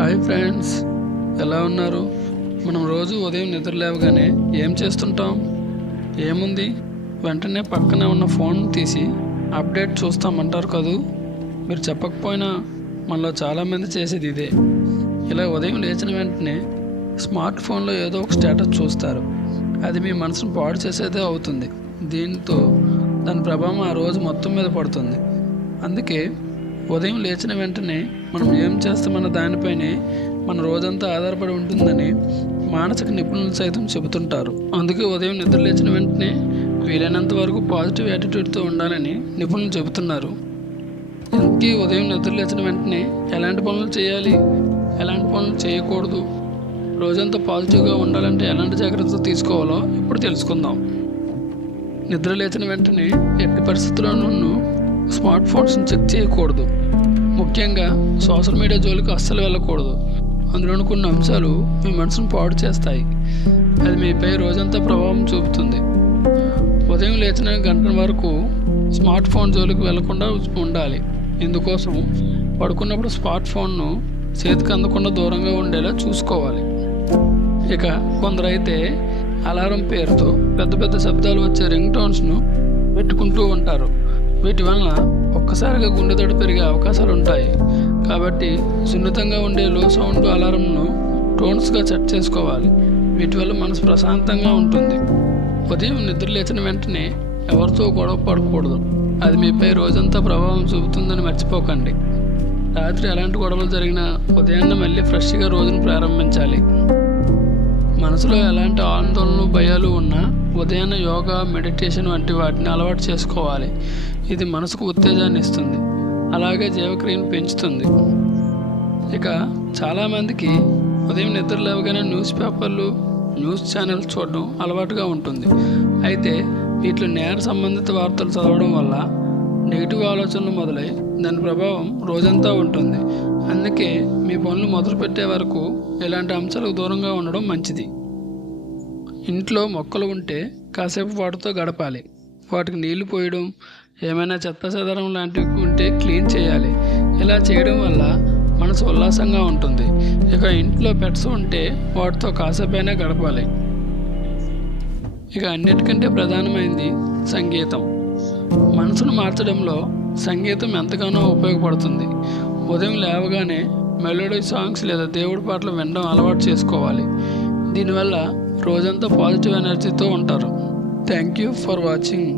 Hi friends, ఎలా ఉన్నారు? మనం రోజు ఉదయం నిద్ర లేవగానే ఏం చేస్తుంటాం? ఏముంది, వెంటనే పక్కనే ఉన్న ఫోన్ తీసి అప్డేట్ చూస్తామంటారు కదూ. మీరు చెప్పకపోయినా మనలో చాలామంది చేసేది ఇదే. ఇలా ఉదయం లేచిన వెంటనే స్మార్ట్ ఫోన్లో ఏదో ఒక స్టేటస్ చూస్తారు. అది మీ మనసును పాడు చేసేదే అవుతుంది. దీంతో దాని ప్రభావం ఆ రోజు మొత్తం మీద పడుతుంది. అందుకే ఉదయం లేచిన వెంటనే మనం ఏం చేస్తామన్న దానిపైనే మన రోజంతా ఆధారపడి ఉంటుందని మానసిక నిపుణులు సైతం చెబుతుంటారు. అందుకే ఉదయం నిద్ర లేచిన వెంటనే వీలైనంత వరకు పాజిటివ్ యాటిట్యూడ్తో ఉండాలని నిపుణులు చెబుతున్నారు. ఇందుకే ఉదయం నిద్ర లేచిన వెంటనే ఎలాంటి పనులు చేయాలి, ఎలాంటి పనులు చేయకూడదు, రోజంతా పాజిటివ్గా ఉండాలంటే ఎలాంటి జాగ్రత్తలు తీసుకోవాలో ఇప్పుడు తెలుసుకుందాం. నిద్ర లేచిన వెంటనే ఎట్టి పరిస్థితుల్లోనూ స్మార్ట్ ఫోన్స్ని చెక్ చేయకూడదు. ముఖ్యంగా సోషల్ మీడియా జోలికి అస్సలు వెళ్ళకూడదు. అందులోని కొన్ని అంశాలు మీ మనసును పాడు చేస్తాయి. అది మీపై రోజంతా ప్రభావం చూపుతుంది. ఉదయం లేచిన గంట వరకు స్మార్ట్ ఫోన్ జోలికి వెళ్లకుండా ఉండాలి. ఇందుకోసం పడుకున్నప్పుడు స్మార్ట్ ఫోన్ను చేతికి అందకుండా దూరంగా ఉండేలా చూసుకోవాలి. ఇక కొందరైతే అలారం పేరుతో పెద్ద పెద్ద శబ్దాలు వచ్చే రింగ్ టోన్స్ను పెట్టుకుంటూ ఉంటారు. వీటి వలన ఒక్కసారిగా గుండెదడ పెరిగే అవకాశాలు ఉంటాయి. కాబట్టి సున్నితంగా ఉండే లో సౌండ్ అలారంను టోన్స్గా సెట్ చేసుకోవాలి. వీటి వల్ల మనసు ప్రశాంతంగా ఉంటుంది. ఉదయం నిద్ర లేచిన వెంటనే ఎవరితో గొడవ పడకూడదు. అది మీపై రోజంతా ప్రభావం చూపుతుందని మర్చిపోకండి. రాత్రి ఎలాంటి గొడవలు జరిగినా ఉదయాన్నే మళ్ళీ ఫ్రెష్గా రోజును ప్రారంభించాలి. మనసులో ఎలాంటి ఆందోళనలు, భయాలు ఉన్నా ఉదయాన్నే యోగా, మెడిటేషన్ వంటి వాటిని అలవాటు చేసుకోవాలి. ఇది మనసుకు ఉత్తేజాన్ని ఇస్తుంది, అలాగే జీవక్రియను పెంచుతుంది. ఇక చాలామందికి ఉదయం నిద్ర లేవగానే న్యూస్ పేపర్లు, న్యూస్ ఛానల్స్ చూడడం అలవాటుగా ఉంటుంది. అయితే వీటిలో నేర సంబంధిత వార్తలు చదవడం వల్ల నెగిటివ్ ఆలోచనలు మొదలై దాని ప్రభావం రోజంతా ఉంటుంది. అందుకే మీ పనులు మొదలుపెట్టే వరకు ఇలాంటి అంశాలకు దూరంగా ఉండడం మంచిది. ఇంట్లో మొక్కలు ఉంటే కాసేపు వాటితో గడపాలి. వాటికి నీళ్లు పోయడం, ఏమైనా చెత్త చెదరం లాంటివి ఉంటే క్లీన్ చేయాలి. ఇలా చేయడం వల్ల మనసు ఉల్లాసంగా ఉంటుంది. ఇక ఇంట్లో పెట్స్ ఉంటే వాటితో కాసేపైనా గడపాలి. ఇక అన్నిటికంటే ప్రధానమైనది సంగీతం. మనసును మార్చడంలో సంగీతం ఎంతగానో ఉపయోగపడుతుంది. ఉదయం లేవగానే మెలోడీ సాంగ్స్ లేదా దేవుడి పాటలు వినడం అలవాటు చేసుకోవాలి. దీనివల్ల రోజంతా పాజిటివ్ ఎనర్జీతో ఉంటారు. Thank you for watching.